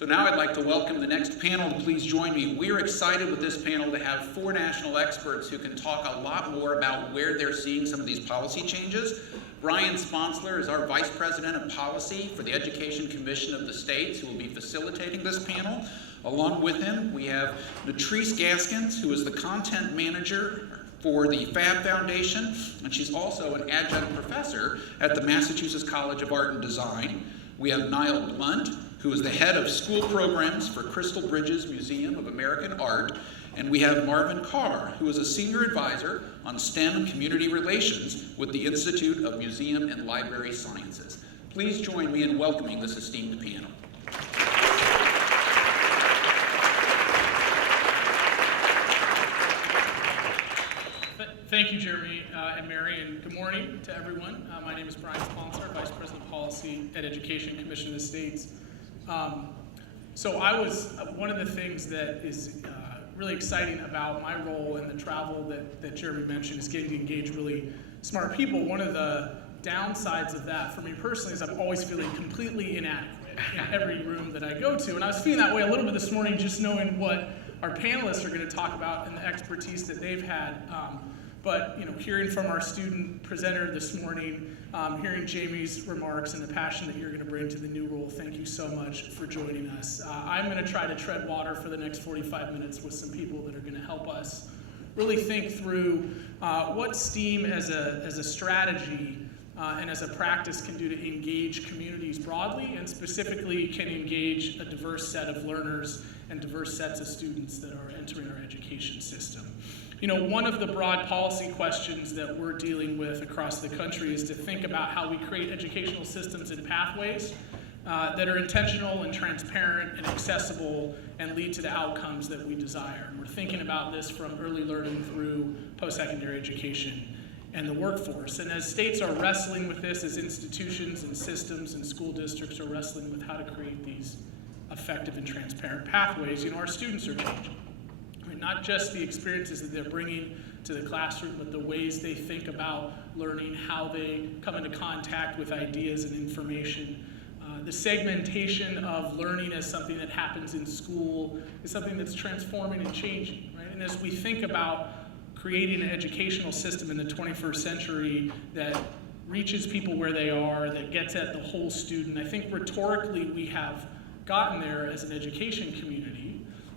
So now I'd like to welcome the next panel. Please join me. We're excited with this panel to have 4 national experts who can talk a lot more about where they're seeing some of these policy changes. Brian Sponsler is our Vice President of Policy for the Education Commission of the States, who will be facilitating this panel. Along with him, we have Natrice Gaskins, who is the Content Manager for the Fab Foundation, and she's also an adjunct professor at the Massachusetts College of Art and Design. We have Niall Blunt, who is the head of school programs for Crystal Bridges Museum of American Art, and we have Marvin Carr, who is a senior advisor on STEM and community relations with the Institute of Museum and Library Sciences. Please join me in welcoming this esteemed panel. Thank you, Jeremy and Mary, and good morning to everyone. My name is Brian Sponsler, Vice President of Policy at Education Commission of the States. So one of the things that is really exciting about my role and the travel that Jeremy mentioned is getting to engage really smart people. One of the downsides of that for me personally is I'm always feeling completely inadequate in every room that I go to. And I was feeling that way a little bit this morning, just knowing what our panelists are going to talk about and the expertise that they've had. But hearing from our student presenter this morning, hearing Jamie's remarks and the passion that you're going to bring to the new role, thank you so much for joining us. I'm going to try to tread water for the next 45 minutes with some people that are going to help us really think through what STEAM as a strategy and as a practice can do to engage communities broadly, and specifically can engage a diverse set of learners and diverse sets of students that are entering our education system. One of the broad policy questions that we're dealing with across the country is to think about how we create educational systems and pathways that are intentional and transparent and accessible and lead to the outcomes that we desire. And we're thinking about this from early learning through post-secondary education and the workforce. And as states are wrestling with this, as institutions and systems and school districts are wrestling with how to create these effective and transparent pathways, our students are changing. Not just the experiences that they're bringing to the classroom, but the ways they think about learning, how they come into contact with ideas and information. The segmentation of learning as something that happens in school is something that's transforming and changing, right? And as we think about creating an educational system in the 21st century that reaches people where they are, that gets at the whole student, I think rhetorically we have gotten there as an education community.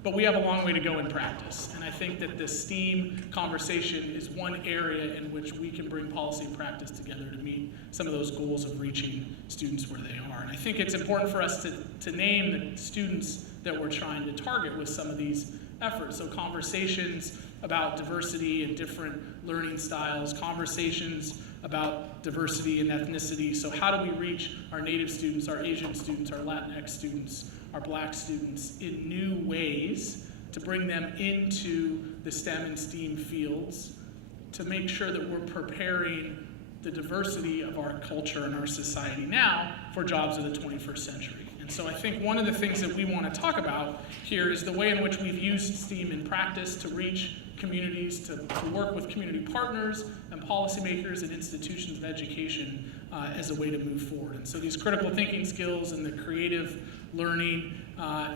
But we have a long way to go in practice. And I think that the STEAM conversation is one area in which we can bring policy and practice together to meet some of those goals of reaching students where they are. And I think it's important for us to name the students that we're trying to target with some of these efforts. So conversations about diversity and different learning styles, conversations about diversity and ethnicity. So how do we reach our Native students, our Asian students, our Latinx students, our Black students in new ways to bring them into the STEM and STEAM fields, to make sure that we're preparing the diversity of our culture and our society now for jobs of the 21st century. And so I think one of the things that we want to talk about here is the way in which we've used STEAM in practice to reach communities, to work with community partners and policymakers and institutions of education as a way to move forward. And so these critical thinking skills and the creative learning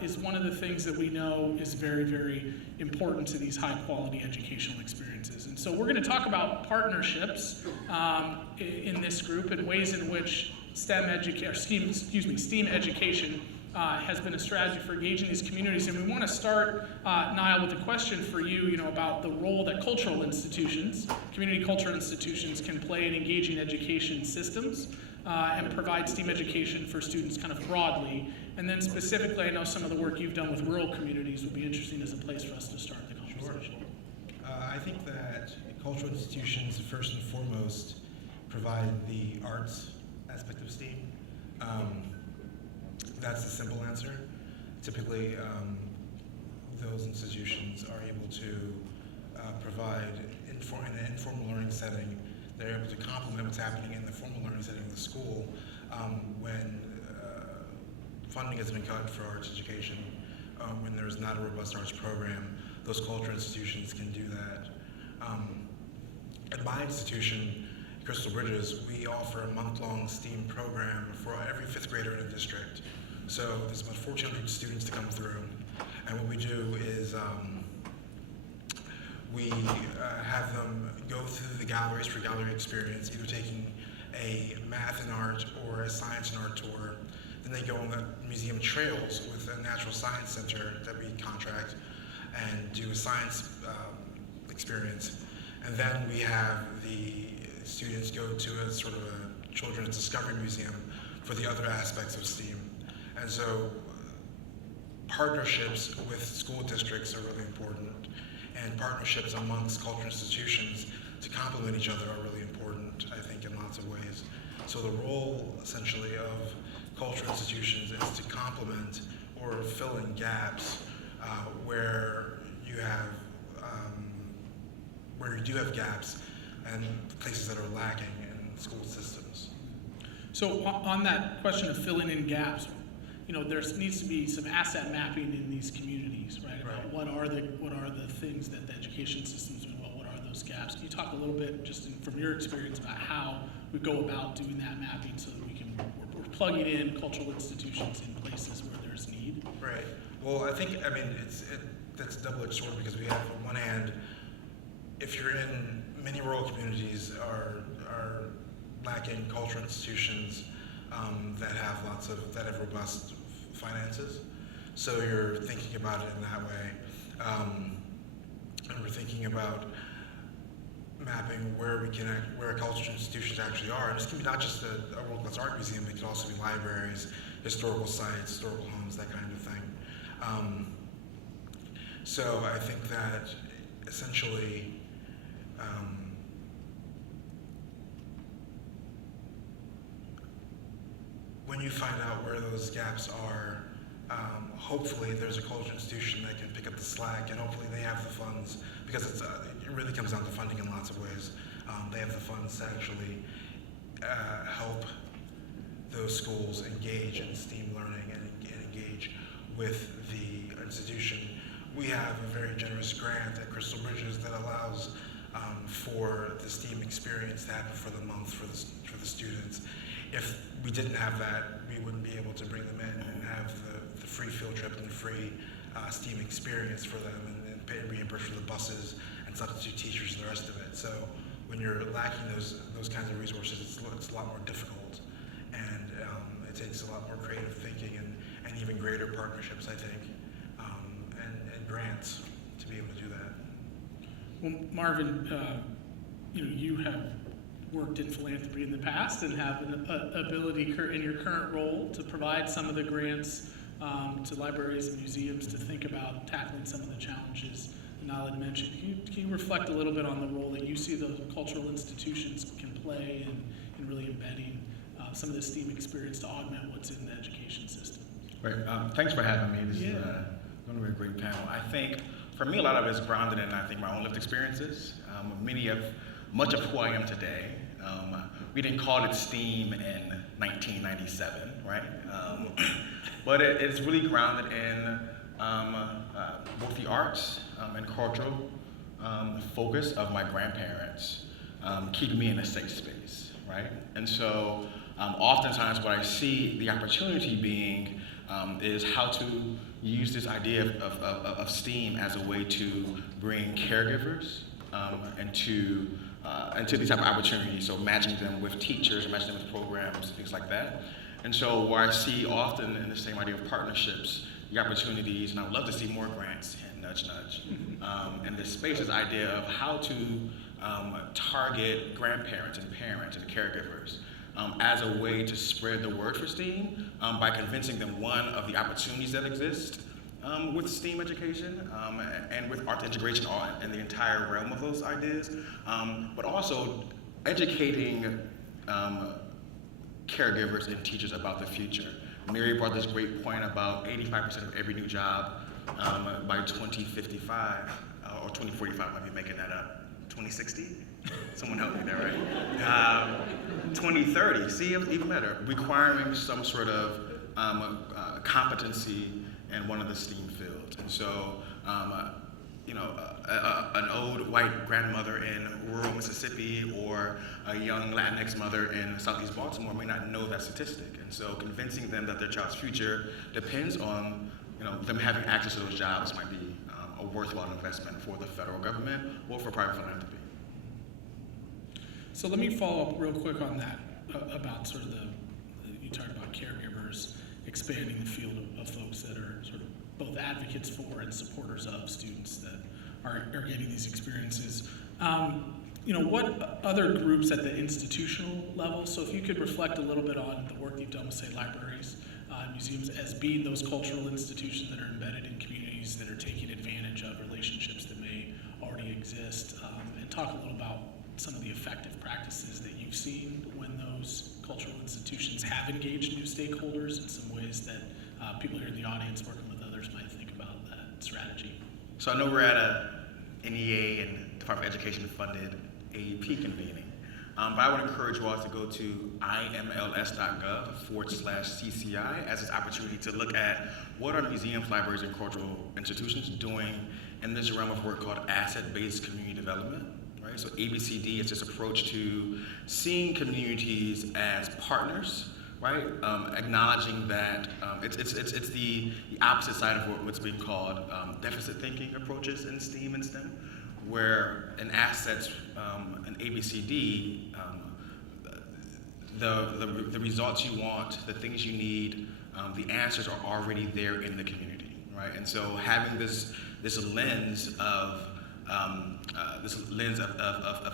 is one of the things that we know is very, very important to these high quality educational experiences. And so we're going to talk about partnerships in this group and ways in which STEAM education has been a strategy for engaging these communities. And we want to start, Niall, with a question for you, about the role that cultural institutions, community cultural institutions, can play in engaging education systems and provide STEAM education for students kind of broadly. And then specifically, I know some of the work you've done with rural communities would be interesting as a place for us to start the conversation. Sure. I think that cultural institutions, first and foremost, provide the arts aspect of STEAM. That's the simple answer. Typically, those institutions are able to provide in an informal learning setting. They're able to complement what's happening in the formal learning setting of the school when funding has been cut for arts education, when there's not a robust arts program. Those cultural institutions can do that. At my institution, Crystal Bridges, we offer a month-long STEAM program for every fifth grader in the district. So there's about 1,400 students to come through, and what we do is we have them go through the galleries for gallery experience, either taking a math and art or a science and art tour. Then they go on the museum trails with a natural science center that we contract and do a science experience. And then we have the students go to a sort of a children's discovery museum for the other aspects of STEAM. And so partnerships with school districts are really important, and partnerships amongst cultural institutions to complement each other are really important, I think, in lots of ways. So the role, essentially, of cultural institutions is to complement or fill in gaps where you do have gaps and places that are lacking in school systems. So on that question of filling in gaps, there needs to be some asset mapping in these communities, right? About what are the things that the education system's doing well, what are those gaps? Can you talk a little bit, just from your experience, about how we go about doing that mapping so that we're plugging in cultural institutions in places where there's need? Right. Well, I think, that's a double-edged sword, because we have, on one hand, if you're in many rural communities are lacking cultural institutions that have robust finances. So you're thinking about it in that way. And we're thinking about mapping where cultural institutions actually are. And this can be not just a world-class art museum, it could also be libraries, historical sites, historical homes, that kind of thing. So I think that essentially when you find out where those gaps are, hopefully there's a cultural institution that can pick up the slack, and hopefully they have the funds, because it really comes down to funding in lots of ways. They have the funds to actually help those schools engage in STEAM learning and engage with the institution. We have a very generous grant at Crystal Bridges that allows for the STEAM experience to happen for the month for the students. If we didn't have that, we wouldn't be able to bring them in and have the free field trip and the free STEAM experience for them, and pay and reimburse for the buses and substitute teachers and the rest of it. So when you're lacking those kinds of resources, it's a lot more difficult, and it takes a lot more creative thinking and even greater partnerships, I think, and grants to be able to do that. Well, Marvin, you have worked in philanthropy in the past and have an ability in your current role to provide some of the grants to libraries and museums to think about tackling some of the challenges that Naled mentioned. Can you reflect a little bit on the role that you see those cultural institutions can play in really embedding some of the STEAM experience to augment what's in the education system? Great. Thanks for having me. This is going to be a great panel. I think, for me, a lot of it is grounded in, my own lived experiences. Much of who I am today. We didn't call it STEAM in 1997, right? But it's really grounded in both the arts and cultural focus of my grandparents, keeping me in a safe space, right? And so oftentimes what I see the opportunity being is how to use this idea of STEAM as a way to bring caregivers into these type of opportunities, so matching them with teachers, matching them with programs, things like that. And so where I see often in the same idea of partnerships, the opportunities, and I would love to see more grants, and nudge, and this space, this idea of how to target grandparents and parents and caregivers as a way to spread the word for STEAM by convincing them, one, of the opportunities that exist with STEAM education and with art integration and the entire realm of those ideas, but also educating caregivers and teachers about the future. Mary brought this great point about 85% of every new job by 2055 or 2045, might be making that up. 2060? Someone help me there, right? 2030, see, even better, requiring some sort of competency in one of the STEAM fields. And so an old white grandmother in rural Mississippi or a young Latinx mother in Southeast Baltimore may not know that statistic. And so convincing them that their child's future depends on them having access to those jobs might be a worthwhile investment for the federal government or for private philanthropy. So let me follow up real quick on that about sort of you talked about caregivers expanding the field of folks that are sort of both advocates for and supporters of students that are getting these experiences. What other groups at the institutional level, so if you could reflect a little bit on the work you've done with, say, libraries, museums, as being those cultural institutions that are embedded in communities that are taking advantage of relationships that may already exist, and talk a little about some of the effective practices that you've seen when those cultural institutions have engaged new stakeholders in some ways that people here in the audience working with others might think about that strategy. So I know we're at a NEA and Department of Education funded AEP convening, but I would encourage you all to go to imls.gov/CCI as an opportunity to look at what are museums, libraries, and cultural institutions doing in this realm of work called asset-based community development. Right? So ABCD is this approach to seeing communities as partners, right? Acknowledging that it's the opposite side of what's being called deficit thinking approaches in STEAM and STEM, where in assets, in ABCD, the results you want, the things you need, the answers are already there in the community, right? And so having this lens of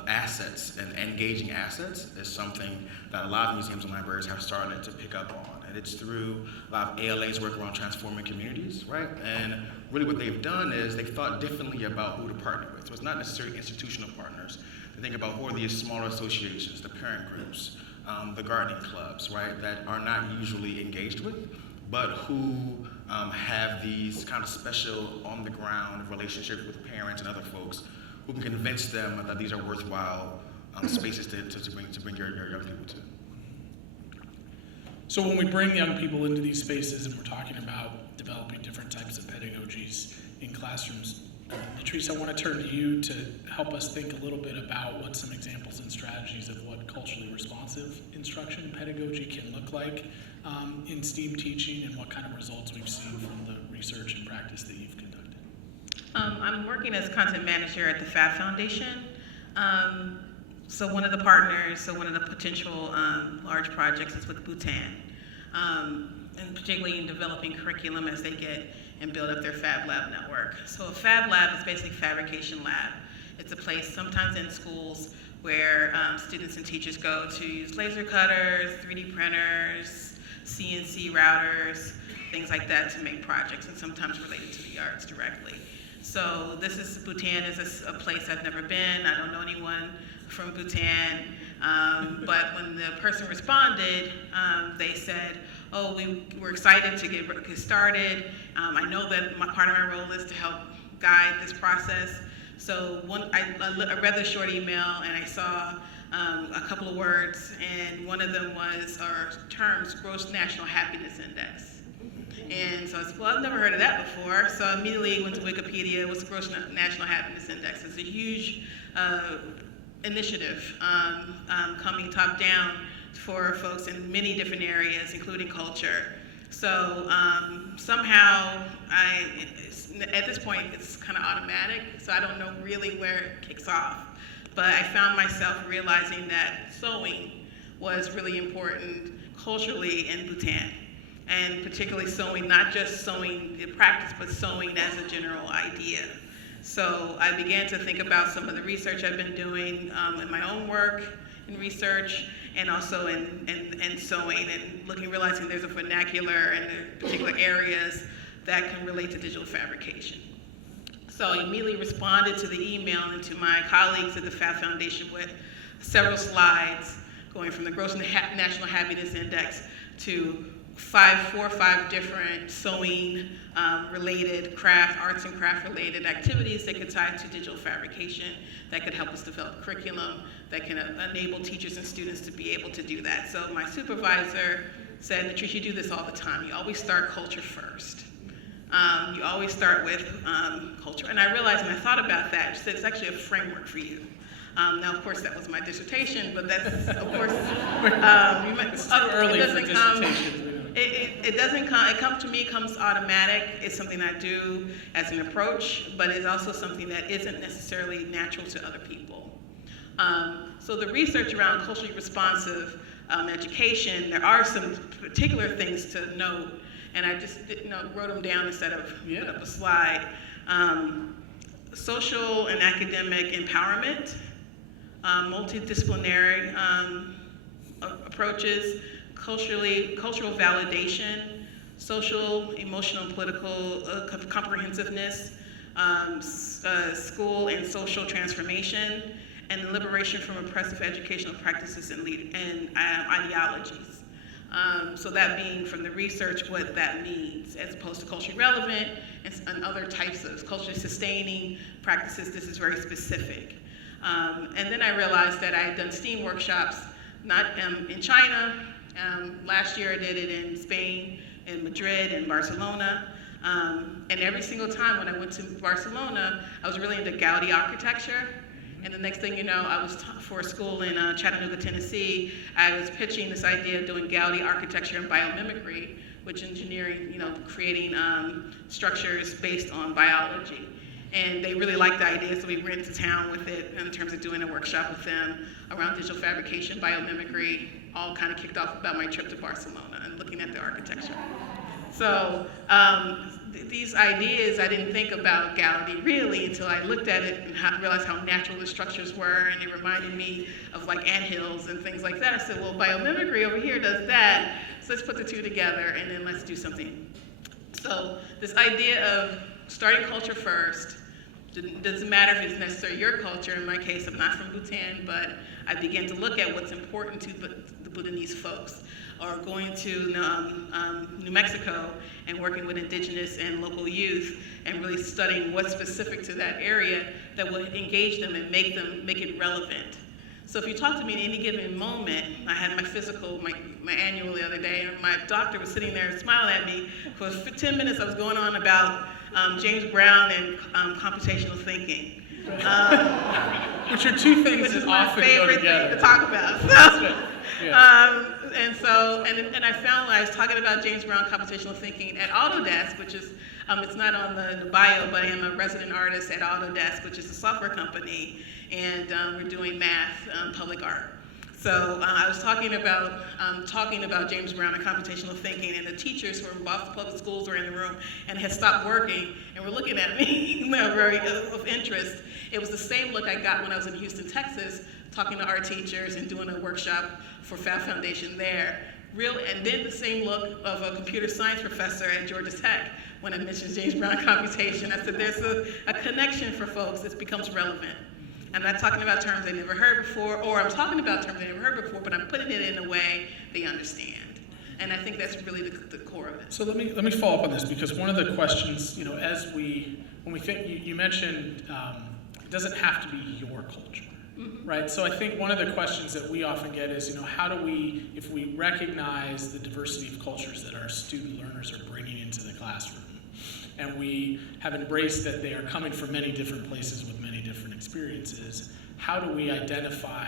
assets and engaging assets is something that a lot of museums and libraries have started to pick up on. And it's through a lot of ALA's work around transforming communities, right? And really what they've done is they've thought differently about who to partner with. So it's not necessarily institutional partners. They think about who are these smaller associations, the parent groups, the gardening clubs, right, that are not usually engaged with, but who have these kind of special on-the-ground relationships with parents and other folks who can convince them that these are worthwhile spaces to bring your young people to. So when we bring young people into these spaces and we're talking about developing different types of pedagogies in classrooms, Latrice, I want to turn to you to help us think a little bit about what some examples and strategies of what culturally responsive instruction and pedagogy can look like in STEAM teaching and what kind of results we've seen from the research and practice that you've conducted. I'm working as content manager at the FAB Foundation. So one of the partners, one of the potential large projects is with Bhutan, and particularly in developing curriculum as they get and build up their Fab Lab network. So a Fab Lab is basically a fabrication lab. It's a place sometimes in schools where students and teachers go to use laser cutters, 3D printers, CNC routers, things like that to make projects, and sometimes related to the arts directly. So Bhutan is a place I've never been. I don't know anyone from Bhutan, but when the person responded, they said, oh, we're excited to get started. I know that part of my role is to help guide this process. So I read the short email and I saw a couple of words, and one of them was our terms, Gross National Happiness Index. And so I said, well, I've never heard of that before. So I immediately went to Wikipedia. What's the Gross National Happiness Index? It's a huge initiative coming top down for folks in many different areas, including culture. So somehow, at this point, it's kind of automatic, so I don't know really where it kicks off. But I found myself realizing that sewing was really important culturally in Bhutan, and particularly sewing, not just sewing the practice, but sewing as a general idea. So I began to think about some of the research I've been doing in my own work in research, and also in sewing, and realizing there's a vernacular and particular areas that can relate to digital fabrication. So I immediately responded to the email and to my colleagues at the FAB Foundation with several slides going from the Gross National Happiness Index to 4 or 5 different sewing related arts and craft related activities that could tie to digital fabrication, that could help us develop curriculum, that can enable teachers and students to be able to do that. So my supervisor said, Latrice, you do this all the time. You always start culture first. You always start with culture. And I realized when I thought about that, it's actually a framework for you. Now, of course, that was my dissertation, but that's, of course, It's too early for dissertations. It doesn't come, it comes to me, comes automatic. It's something I do as an approach, but it's also something that isn't necessarily natural to other people. So the research around culturally responsive education, there are some particular things to note, and I just wrote them down instead of put up a slide. Social and academic empowerment, multidisciplinary approaches, cultural validation, social, emotional, and political comprehensiveness, school and social transformation, and the liberation from oppressive educational practices and ideologies. So that being from the research what that means, as opposed to culturally relevant and other types of culturally sustaining practices. This is very specific. And then I realized that I had done STEAM workshops, not in China. Last year I did it in Spain, in Madrid, and Barcelona. And every single time when I went to Barcelona, I was really into Gaudi architecture. And the next thing you know, I was for a school in Chattanooga, Tennessee. I was pitching this idea of doing Gaudi architecture and biomimicry, which engineering, creating structures based on biology. And they really liked the idea, so we went into town with it in terms of doing a workshop with them around digital fabrication, biomimicry, all kind of kicked off about my trip to Barcelona and looking at the architecture. So these ideas, I didn't think about Gaudi really until I looked at it and realized how natural the structures were, and it reminded me of like anthills and things like that. I said, well, biomimicry over here does that, so let's put the two together and then let's do something. So this idea of starting culture first, doesn't matter if it's necessarily your culture. In my case, I'm not from Bhutan, but I began to look at what's important to the Bhutanese folks, or going to New Mexico and working with indigenous and local youth and really studying what's specific to that area that will engage them and make it relevant. So if you talk to me at any given moment, I had my physical, my annual the other day, and my doctor was sitting there smiling at me. For 10 minutes I was going on about James Brown and computational thinking. Which are two things Which is that my often go favorite together. thing to talk about. Yeah. And I found I was talking about James Brown computational thinking at Autodesk, which is, it's not on the bio, but I am a resident artist at Autodesk, which is a software company, and we're doing math, public art. So I was talking about James Brown and computational thinking, and the teachers who were in Boston Public Schools were in the room and had stopped working and were looking at me very of interest. It was the same look I got when I was in Houston, Texas, talking to art teachers and doing a workshop for Fab Foundation there. And then the same look of a computer science professor at Georgia Tech when I mentioned James Brown computation. I said, there's a connection for folks that becomes relevant. I'm not talking about terms they never heard before, or I'm talking about terms they never heard before, but I'm putting it in a way they understand. And I think that's really the core of it. So let me follow up on this, because one of the questions, when we think, you mentioned it doesn't have to be your culture, right? So I think one of the questions that we often get is, how do we, if we recognize the diversity of cultures that our student learners are bringing into the classroom, and we have embraced that they are coming from many different places with many different experiences, how do we identify,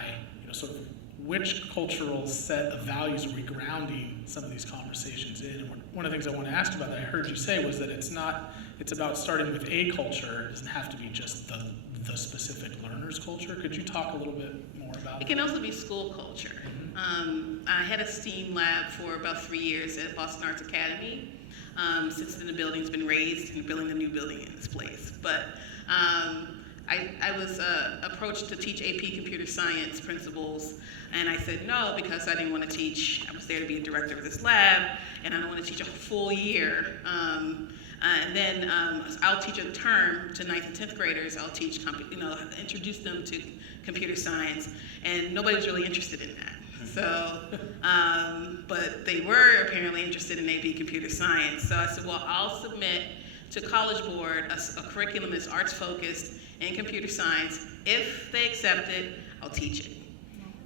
sort of which cultural set of values are we grounding some of these conversations in? And one of the things I want to ask about that I heard you say was that it's about starting with a culture. It doesn't have to be just the specific learner's culture. Could you talk a little bit more about it? It can also be school culture. I had a STEAM lab for about 3 years at Boston Arts Academy. Since then the building's been raised and building a new building in this place. But I was approached to teach AP computer science principles, and I said no because I didn't want to teach. I was there to be a director of this lab, and I don't want to teach a full year. And then I'll teach a term to 9th and 10th graders. I'll teach, introduce them to computer science, and nobody was really interested in that. So, but they were apparently interested in AP computer science. So I said, well, I'll submit to College Board a curriculum that's arts focused in computer science. If they accept it, I'll teach it.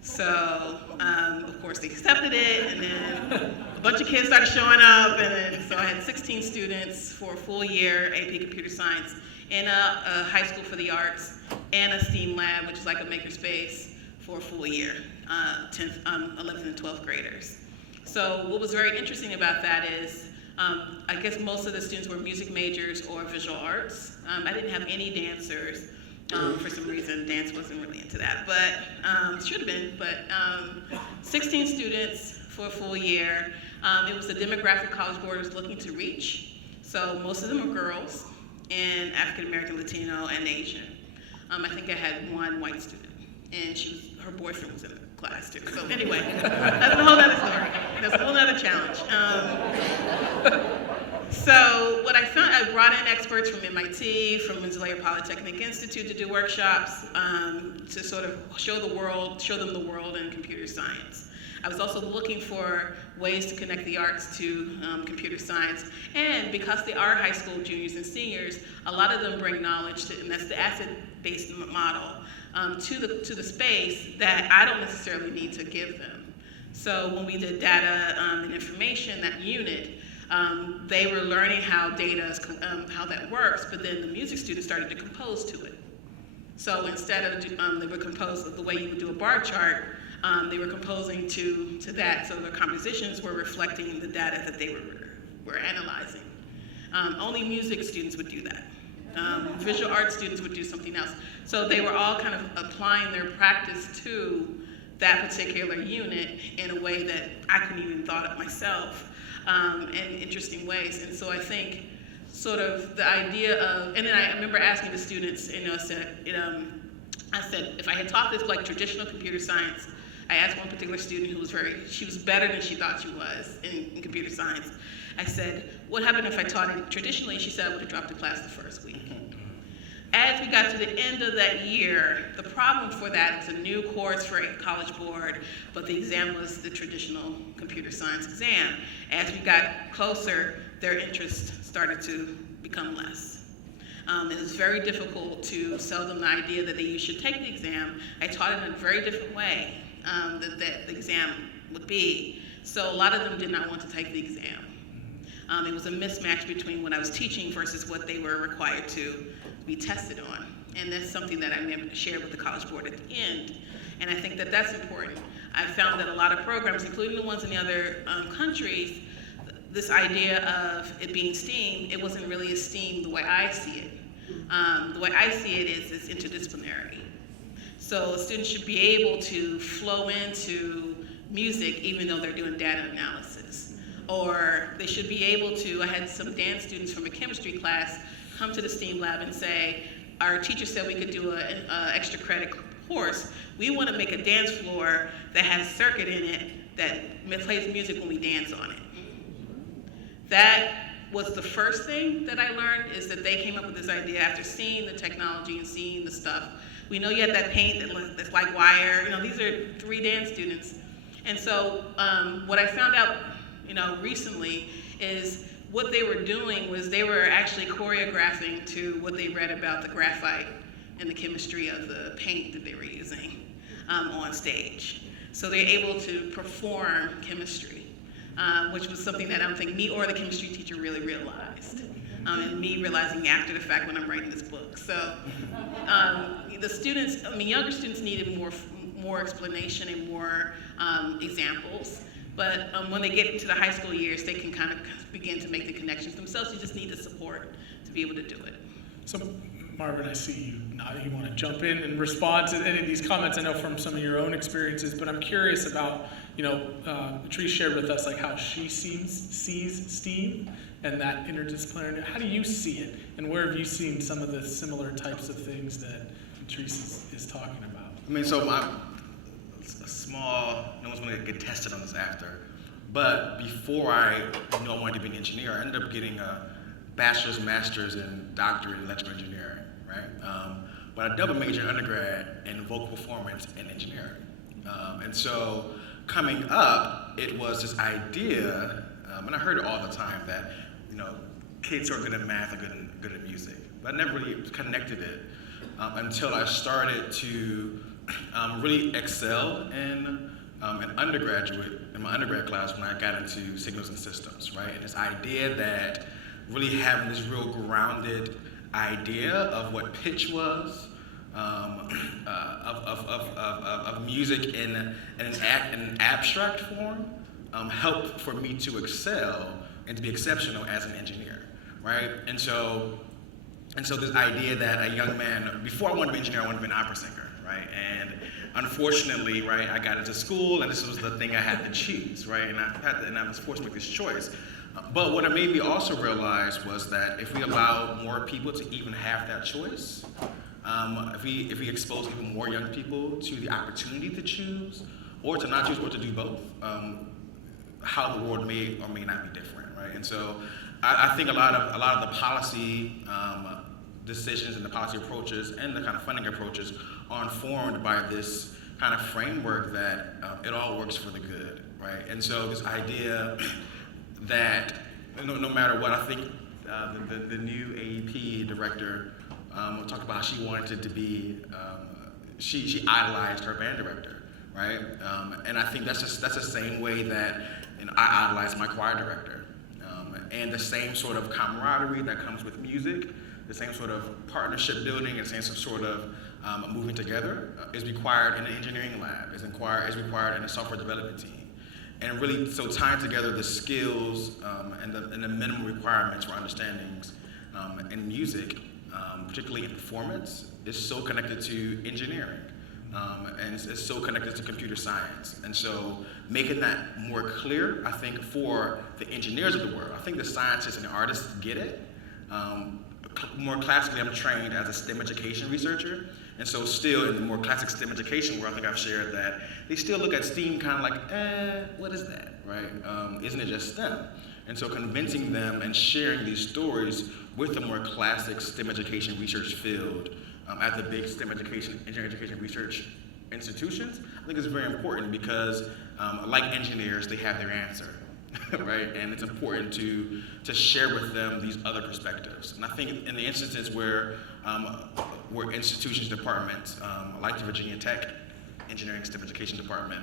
So, of course, they accepted it, and then a bunch of kids started showing up, and then, so I had 16 students for a full year, AP Computer Science, in a high school for the arts, and a STEAM lab, which is like a makerspace, for a full year, 11th and 12th graders. So what was very interesting about that is, I guess most of the students were music majors or visual arts. I didn't have any dancers. For some reason, dance wasn't really into that, but should have been. But 16 students for a full year. It was the demographic College Board was looking to reach. So most of them were girls, and African American, Latino, and Asian. I think I had one white student, and her boyfriend was in the class too. So anyway, that's a whole other story. That's a whole other challenge. So what I found, I brought in experts from MIT, from Rensselaer Polytechnic Institute to do workshops to sort of show them the world in computer science. I was also looking for ways to connect the arts to computer science, and because they are high school juniors and seniors, a lot of them bring knowledge to, and that's the asset-based model, to the space that I don't necessarily need to give them. So when we did data and information, that unit, they were learning how how that works, but then the music students started to compose to it. So instead of they would compose the way you would do a bar chart, they were composing to that. So the compositions were reflecting the data that they were analyzing. Only music students would do that. Visual arts students would do something else. So they were all kind of applying their practice to that particular unit in a way that I couldn't even thought of myself. In interesting ways. And so I think sort of the idea of, and then I remember asking the students, I said, if I had taught this like traditional computer science, I asked one particular student who was she was better than she thought she was in computer science. I said, what happened if I taught it traditionally? She said I would have dropped the class the first week. As we got to the end of that year, the problem for that is a new course for a College Board, but the exam was the traditional computer science exam. As we got closer, their interest started to become less. It was very difficult to sell them the idea that you should take the exam. I taught it in a very different way that the exam would be. So a lot of them did not want to take the exam. It was a mismatch between what I was teaching versus what they were required to be tested on. And that's something that I shared with the College Board at the end. And I think that that's important. I found that a lot of programs, including the ones in the other countries, this idea of it being STEAM, it wasn't really a STEAM the way I see it. The way I see it is it's interdisciplinary. So students should be able to flow into music even though they're doing data analysis. Or they should be able to, I had some dance students from a chemistry class come to the STEAM lab and say, our teacher said we could do an extra credit course. We want to make a dance floor that has a circuit in it that plays music when we dance on it. That was the first thing that I learned, is that they came up with this idea after seeing the technology and seeing the stuff. We know you have that paint that's like wire. These are 3 dance students. And so what I found out recently is what they were doing was they were actually choreographing to what they read about the graphite and the chemistry of the paint that they were using on stage. So they're able to perform chemistry, which was something that I don't think me or the chemistry teacher really realized. And me realizing after the fact when I'm writing this book. So the students, younger students needed more explanation and more examples. But when they get into the high school years, they can kind of begin to make the connections themselves. You just need the support to be able to do it. So, Marvin, I see you nodding. You want to jump in and respond to any of these comments, I know from some of your own experiences, but I'm curious about, Patrice shared with us how she sees STEAM and that interdisciplinary. How do you see it? And where have you seen some of the similar types of things that Patrice is talking about? So no one's going to get tested on this after, but before I knew I wanted to be an engineer, I ended up getting a bachelor's, master's, and doctorate in electrical engineering, right? But I double majored in undergrad in vocal performance and engineering. And so coming up, it was this idea, and I heard it all the time, that kids who are good at math are good at music, but I never really connected it until I started to really excel in an undergraduate, in my undergrad class when I got into signals and systems, right? And this idea that really having this real grounded idea of what pitch was, of music in an abstract form, helped for me to excel and to be exceptional as an engineer, right? And so this idea that a young man, before I wanted to be an engineer, I wanted to be an opera singer, right? And unfortunately, right, I got into school and this was the thing I had to choose, right? And I was forced to make this choice. But what it made me also realize was that if we allow more people to even have that choice, if we expose even more young people to the opportunity to choose, or to not choose, or to do both, how the world may or may not be different, right? And so I think a lot of the policy decisions and the policy approaches and the kind of funding approaches are informed by this kind of framework that it all works for the good, right? And so this idea that no matter what, I think the new AEP director talked about how she wanted to be, she idolized her band director, right? And I think that's the same way that I idolize my choir director. And the same sort of camaraderie that comes with music, the same sort of partnership building, and the same sort of moving together is required in an engineering lab, is required in a software development team. And really, so tying together the skills and the minimum requirements for understandings in music, particularly in performance, is so connected to engineering. And it's so connected to computer science. And so making that more clear, I think, for the engineers of the world, I think the scientists and the artists get it. More classically, I'm trained as a STEM education researcher. And so still in the more classic STEM education where I think I've shared that, they still look at STEAM kind of like, what is that, right? Isn't it just STEM? And so convincing them and sharing these stories with the more classic STEM education research field at the big STEM education, engineering education research institutions, I think is very important because like engineers, they have their answer, right? And it's important to share with them these other perspectives. And I think in the instances where institutions, departments, like the Virginia Tech Engineering STEM Education Department,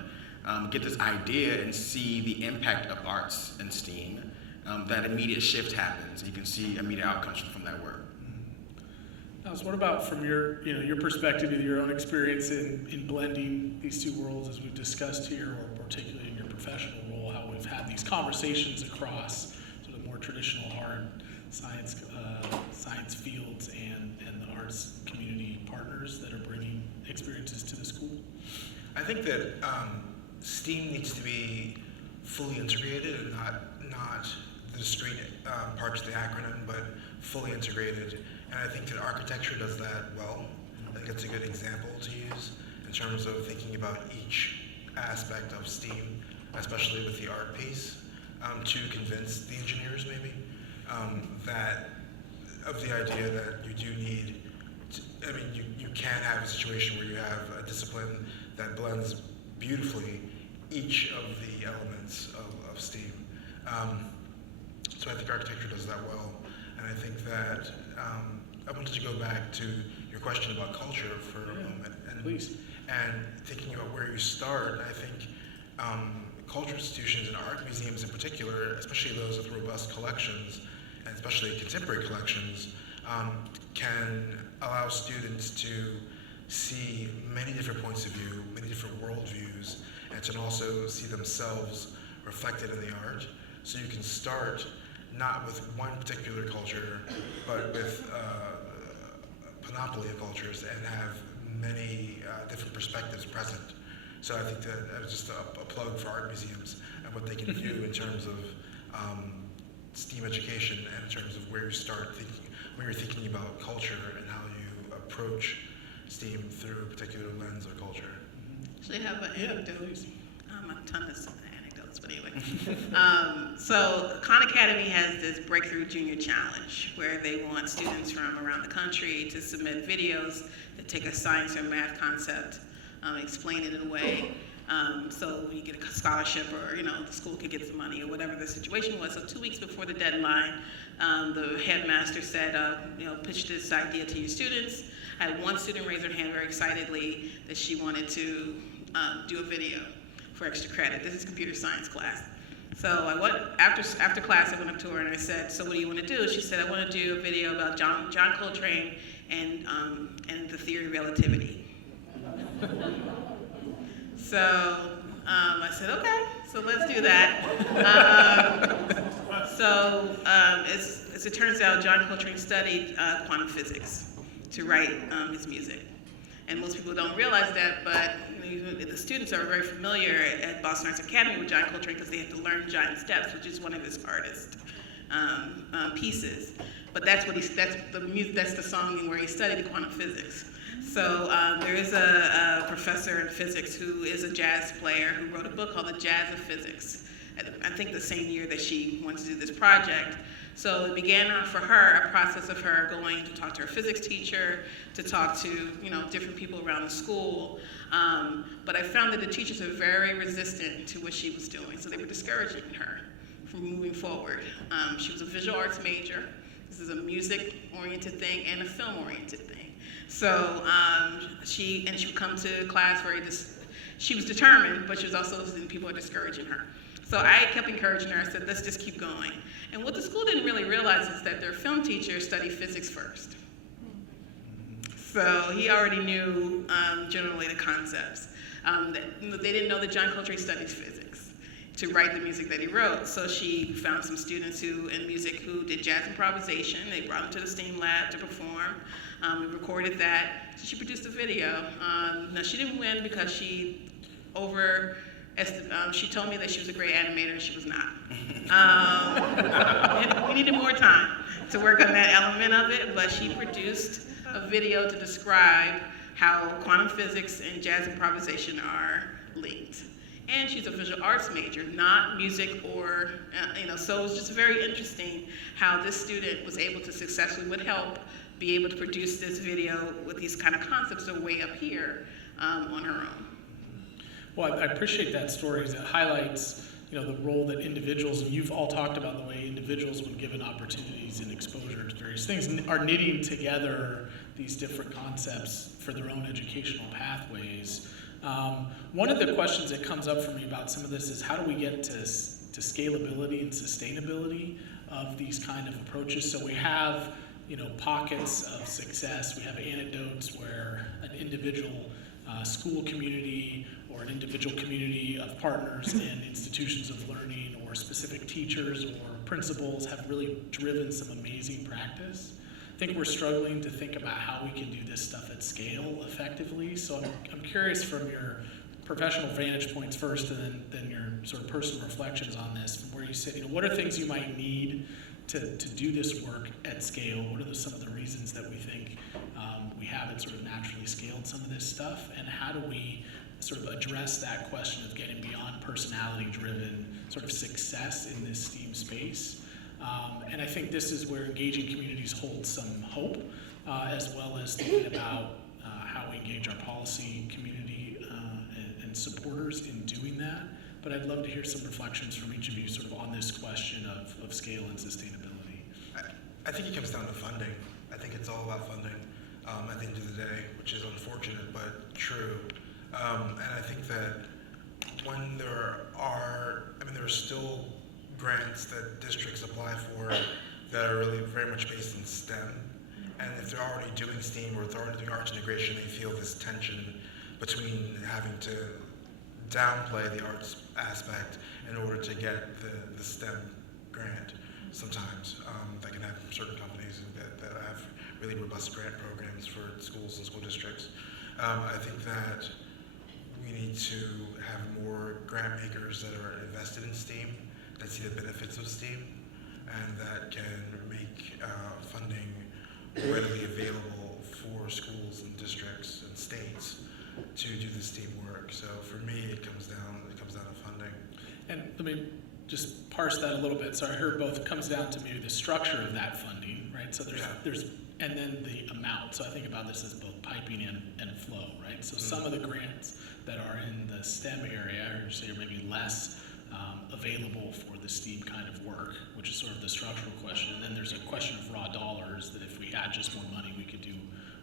get this idea and see the impact of arts and STEAM, that immediate shift happens. You can see immediate outcomes from that work. So what about from your perspective, your own experience in blending these two worlds as we've discussed here, or particularly in your professional role, how we've had these conversations across sort of more traditional hard science fields and the arts community partners that are bringing experiences to the school? I think that STEAM needs to be fully integrated and not the discrete parts of the acronym, but fully integrated. And I think that architecture does that well. I think it's a good example to use in terms of thinking about each aspect of STEAM, especially with the art piece, to convince the engineers maybe that of the idea that you do need you can have a situation where you have a discipline that blends beautifully each of the elements of STEAM. So I think architecture does that well. And I think that I wanted to go back to your question about culture for a moment. And, please. And thinking about where you start, I think cultural institutions and art museums in particular, especially those with robust collections, and especially contemporary collections, can allow students to see many different points of view, many different worldviews, and to also see themselves reflected in the art. So you can start not with one particular culture, but with a panoply of cultures and have many different perspectives present. So I think that is just a plug for art museums and what they can do in terms of STEAM education and in terms of where you start thinking, when you're thinking about culture and how you approach STEAM through a particular lens or culture. Actually, I have an anecdote. Please. A ton of anecdotes, but anyway. So Khan Academy has this Breakthrough Junior Challenge where they want students from around the country to submit videos that take a science or math concept, explain it in a way So you get a scholarship, or the school could get some money, or whatever the situation was. So 2 weeks before the deadline, the headmaster said, pitch this idea to your students. I had one student raise her hand very excitedly that she wanted to do a video for extra credit. This is computer science class. So I went, after class, I went up to her and I said, so what do you want to do? She said, I want to do a video about John Coltrane and the theory of relativity. So I said, okay, so let's do that. As it turns out, John Coltrane studied quantum physics to write his music. And most people don't realize that, but the students are very familiar at Boston Arts Academy with John Coltrane because they have to learn Giant Steps, which is one of his hardest pieces. But that's the song where he studied quantum physics. So there is a professor in physics who is a jazz player who wrote a book called The Jazz of Physics, I think the same year that she wanted to do this project. So it began for her a process of her going to talk to her physics teacher, to talk to different people around the school. But I found that the teachers were very resistant to what she was doing, so they were discouraging her from moving forward. She was a visual arts major. This is a music-oriented thing and a film-oriented thing. So she would come to class she was determined, but she was also listening, people are discouraging her. So I kept encouraging her. I said, let's just keep going. And what the school didn't really realize is that their film teacher studied physics first. So he already knew generally the concepts. They didn't know that John Coltrane studied physics to write the music that he wrote. So she found some students in music who did jazz improvisation. They brought them to the STEAM lab to perform. We recorded that. So she produced a video. Now she didn't win because she told me that she was a great animator, and she was not. We needed more time to work on that element of it, but she produced a video to describe how quantum physics and jazz improvisation are linked. And she's a visual arts major, not music or, so it was just very interesting how this student was able to successfully, with help, be able to produce this video with these kind of concepts that are way up here on her own. Well, I appreciate that story as it highlights, the role that individuals, and you've all talked about the way individuals, when given opportunities and exposure to various things, are knitting together these different concepts for their own educational pathways. One of the questions that comes up for me about some of this is how do we get to scalability and sustainability of these kind of approaches? So we have, pockets of success. We have anecdotes where an individual school community or an individual community of partners in institutions of learning or specific teachers or principals have really driven some amazing practice. I think we're struggling to think about how we can do this stuff at scale effectively. So I'm curious from your professional vantage points first, and then your sort of personal reflections on this, from where you sit, what are things you might need to do this work at scale? What are some of the reasons that we think we haven't sort of naturally scaled some of this stuff? And how do we sort of address that question of getting beyond personality-driven sort of success in this STEAM space? And I think this is where engaging communities hold some hope, as well as thinking about how we engage our policy community and supporters in doing that. But I'd love to hear some reflections from each of you sort of on this question of scale and sustainability. I think it comes down to funding. I think it's all about funding at the end of the day, which is unfortunate but true. And I think that when there are still grants that districts apply for that are really very much based in STEM. And if they're already doing STEAM or if they're already doing arts integration, they feel this tension between having to downplay the arts aspect in order to get the STEM grant. Sometimes that can happen for certain companies that have really robust grant programs for schools and school districts. I think that we need to have more grant makers that are invested in STEAM, that see the benefits of STEAM, and that can make funding readily available for schools and districts and states to do the STEAM work. So for me, it comes down to funding. And let me just parse that a little bit. So I heard both, it comes down to maybe the structure of that funding, right? So Yeah. and then the amount. So I think about this as both piping and flow, right? So some of the grants that are in the STEM area, or say, are maybe less available for the STEAM kind of work, which is sort of the structural question. And then there's a question of raw dollars, that if we had just more money, we could do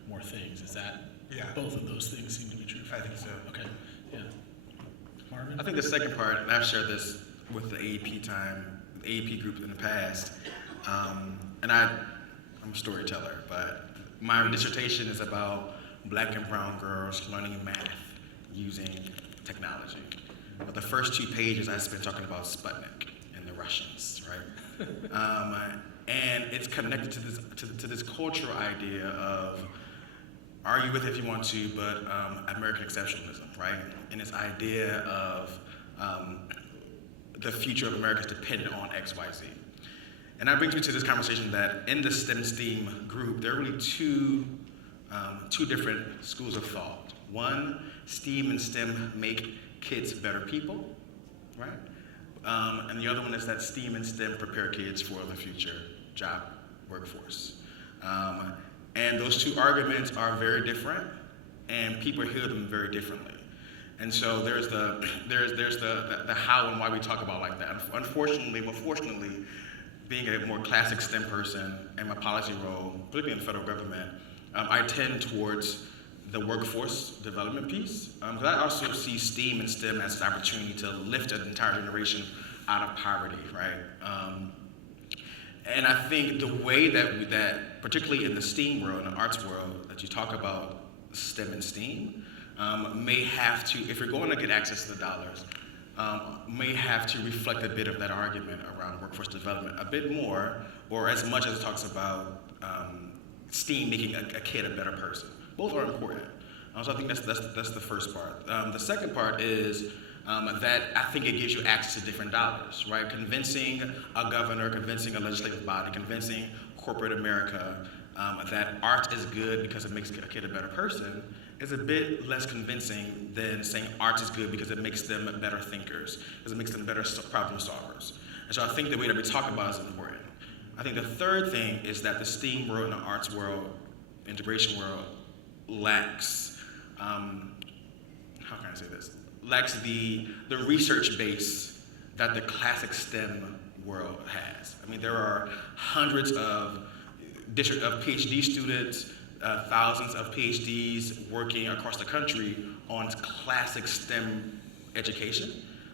more things. Is that, Yeah. both of those things seem to be true? I think so. Okay, yeah. Marvin? I think the second part, and I've shared this with the AEP group in the past, and I'm a storyteller, but my dissertation is about Black and brown girls learning math using technology. But the first 2 pages I spent talking about Sputnik and the Russians, right? And it's connected to this cultural idea of argue with it if you want to, but American exceptionalism, right? And this idea of the future of America is dependent on X, Y, Z. And that brings me to this conversation that in the STEM group, there are really two different schools of thought. One, STEAM and STEM make kids better people, right? And the other one is that STEAM and STEM prepare kids for the future job workforce. And those two arguments are very different, and people hear them very differently. And so there's the how and why we talk about like that. Unfortunately, but fortunately, being a more classic STEM person in my policy role, particularly in the federal government, I tend towards the workforce development piece. Because I also see STEAM and STEM as an opportunity to lift an entire generation out of poverty, right? And I think the way that particularly in the STEAM world, in the arts world, that you talk about STEM and STEAM, may have to, if you're going to get access to the dollars, may have to reflect a bit of that argument around workforce development a bit more, or as much as it talks about STEAM making a kid a better person. Both are important. So I think that's the first part. The second part is that I think it gives you access to different dollars, right? Convincing a governor, convincing a legislative body, convincing corporate America that art is good because it makes a kid a better person is a bit less convincing than saying art is good because it makes them better thinkers, because it makes them better problem solvers. And so I think the way that we talk about it is important. I think the third thing is that the STEAM world and the arts world, integration world, lacks, how can I say this? Lacks the research base that the classic STEM world has. I mean, there are hundreds of PhD students, thousands of PhDs working across the country on classic STEM education.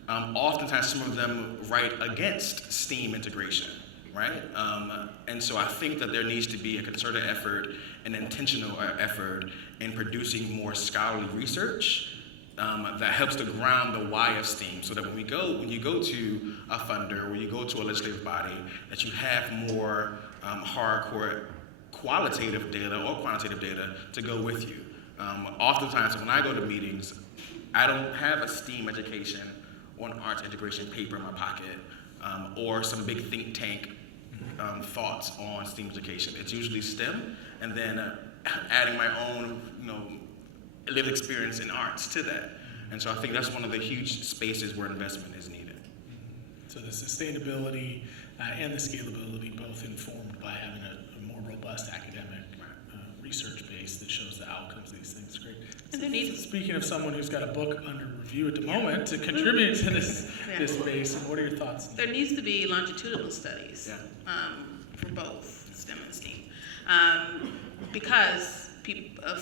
Oftentimes, some of them write against STEAM integration, right? And so I think that there needs to be a concerted effort, an intentional effort in producing more scholarly research that helps to ground the why of STEAM, so that when you go to a funder or you go to a legislative body, that you have more hardcore qualitative data or quantitative data to go with you. Oftentimes when I go to meetings, I don't have a STEAM education or an arts integration paper in my pocket, or some big think tank thoughts on STEAM education. It's usually STEM, and then adding my own, lived experience in arts to that. And so I think that's one of the huge spaces where investment is needed. So the sustainability and the scalability both informed by having a more robust academic research base that shows the outcomes of these things. Great. And there needs, Speaking of someone who's got a book under review at the moment to contribute to this space, what are your thoughts? there needs to be longitudinal studies for both STEM and STEAM. Because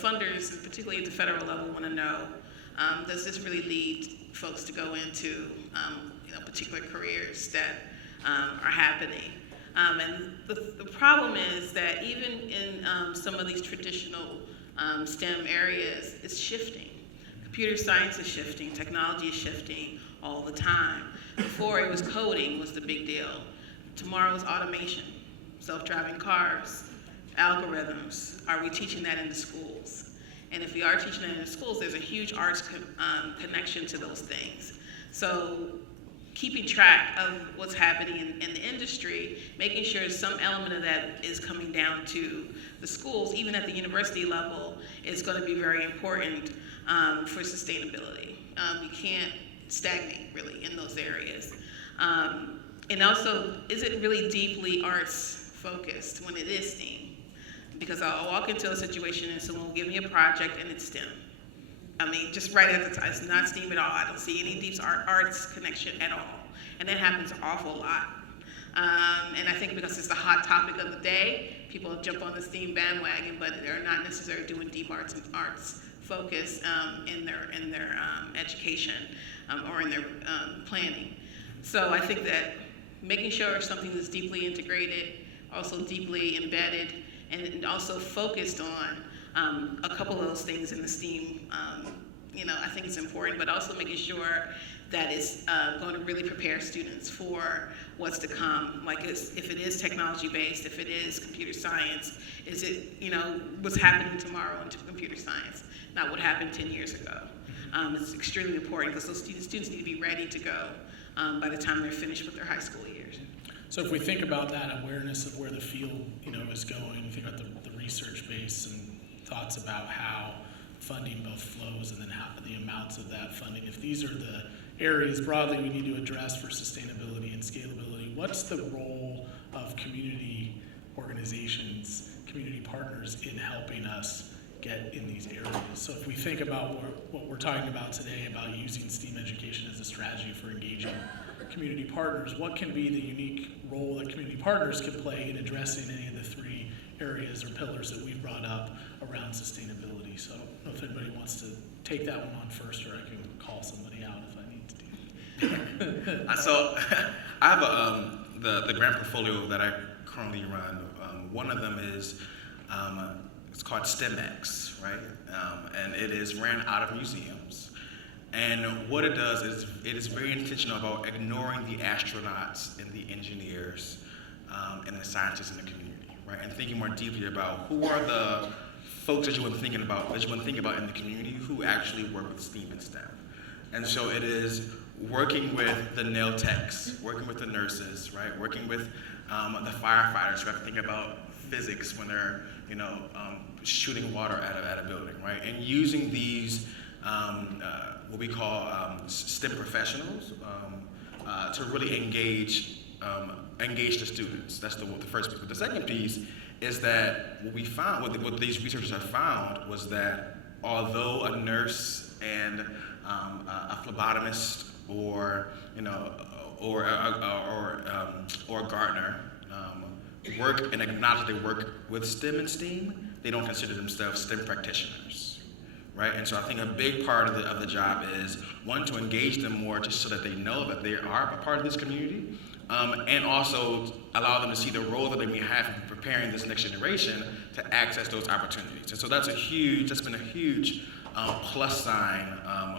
funders, particularly at the federal level, want to know, does this really lead folks to go into particular careers that are happening? And the problem is that even in some of these traditional STEM areas, it's shifting. Computer science is shifting, technology is shifting all the time. Before it was coding was the big deal. Tomorrow's automation, self-driving cars, algorithms. Are we teaching that in the schools? And if we are teaching it in the schools, there's a huge arts connection to those things. So keeping track of what's happening in the industry, making sure some element of that is coming down to the schools, even at the university level, is going to be very important for sustainability. We can't stagnate really in those areas. And also, is it really deeply arts focused when it is STEAM. Because I'll walk into a situation and someone will give me a project and it's STEM. I mean, just right at the time, it's not STEAM at all. I don't see any deep arts connection at all. And that happens an awful lot. And I think because it's the hot topic of the day, people jump on the STEAM bandwagon, but they're not necessarily doing deep arts and arts focus in their education or in their planning. So I think that making sure something is deeply integrated, also deeply embedded, and also focused on a couple of those things in the STEAM, I think it's important, but also making sure that it's going to really prepare students for what's to come. Like if it is technology-based, if it is computer science, is it, what's happening tomorrow in computer science, not what happened 10 years ago. It's extremely important because those students need to be ready to go by the time they're finished with their high school years. So if we think about that awareness of where the field, is going, we think about the research base and thoughts about how funding both flows and then how the amounts of that funding. If these are the areas broadly we need to address for sustainability and scalability, what's the role of community organizations, community partners in helping us get in these areas? So if we think about what we're talking about today, about using STEAM education as a strategy for engaging community partners, what can be the unique role that community partners can play in addressing any of the three areas or pillars that we've brought up around sustainability? So I don't know if anybody wants to take that one on first, or I can call somebody out if I need to do that. So I have the grant portfolio that I currently run. One of them is it's called STEMX, right? And it is ran out of museums. And what it does is it is very intentional about ignoring the astronauts and the engineers and the scientists in the community, right? And thinking more deeply about who are the folks that you want to think about in the community who actually work with STEAM and STEM. And so it is working with the nail techs, working with the nurses, right? Working with the firefighters who have to think about physics when they're, shooting water at a building, right? And using these what we call STEM professionals to really engage the students. That's the first piece. But the second piece is that what we found, what these researchers have found, was that although a nurse and a phlebotomist or a gardener work and acknowledge they work with STEM and STEAM, they don't consider themselves STEM practitioners, right? And so I think a big part of the job is, one, to engage them more just so that they know that they are a part of this community, and also allow them to see the role that they may have in preparing this next generation to access those opportunities. And so that's been a huge plus sign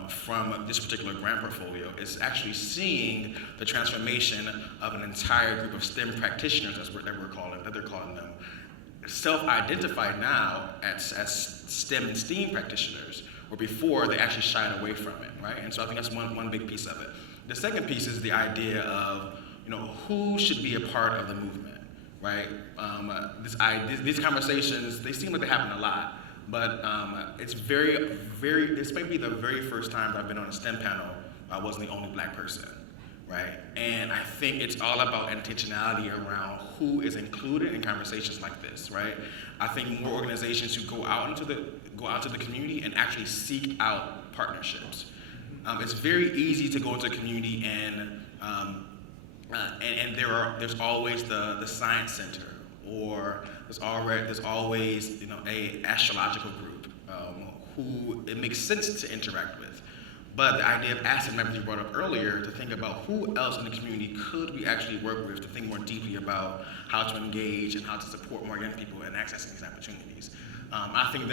from this particular grant portfolio, is actually seeing the transformation of an entire group of STEM practitioners, that they're calling them, self-identified now as STEM and STEAM practitioners, where before they actually shied away from it, right? And so I think that's one big piece of it. The second piece is the idea of, who should be a part of the movement, right? These conversations, they seem like they happen a lot, but it's this may be the very first time I've been on a STEM panel I wasn't the only Black person, right? And I think it's all about intentionality around who is included in conversations like this, right? I think more organizations who go out into the community and actually seek out partnerships. It's very easy to go into a community and there's always the science center, or there's always a astrological group who it makes sense to interact with. But the idea of asset members you brought up earlier, to think about who else in the community could we actually work with, to think more deeply about how to engage and how to support more young people in accessing these opportunities. I think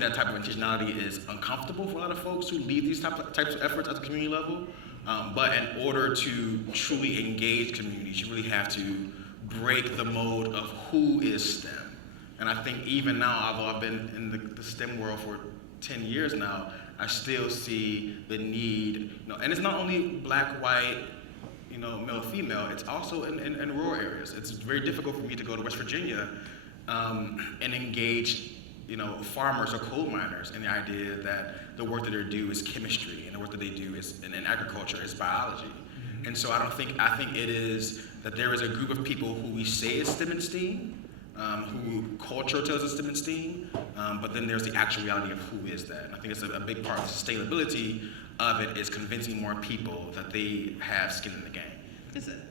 that type of intentionality is uncomfortable for a lot of folks who lead these types of efforts at the community level. But in order to truly engage communities, you really have to break the mode of who is STEM. And I think even now, although I've been in the STEM world for 10 years now, I still see the need, and it's not only Black, white, male, female, it's also in rural areas. It's very difficult for me to go to West Virginia and engage, farmers or coal miners in the idea that the work that they do is chemistry and the work that they do is in agriculture is biology. And so I think it is that there is a group of people who we say is STEM and STEAM, who culture tells us STEM and STEAM, but then there's the actual reality of who is that. And I think it's a big part of the sustainability of it is convincing more people that they have skin in the game.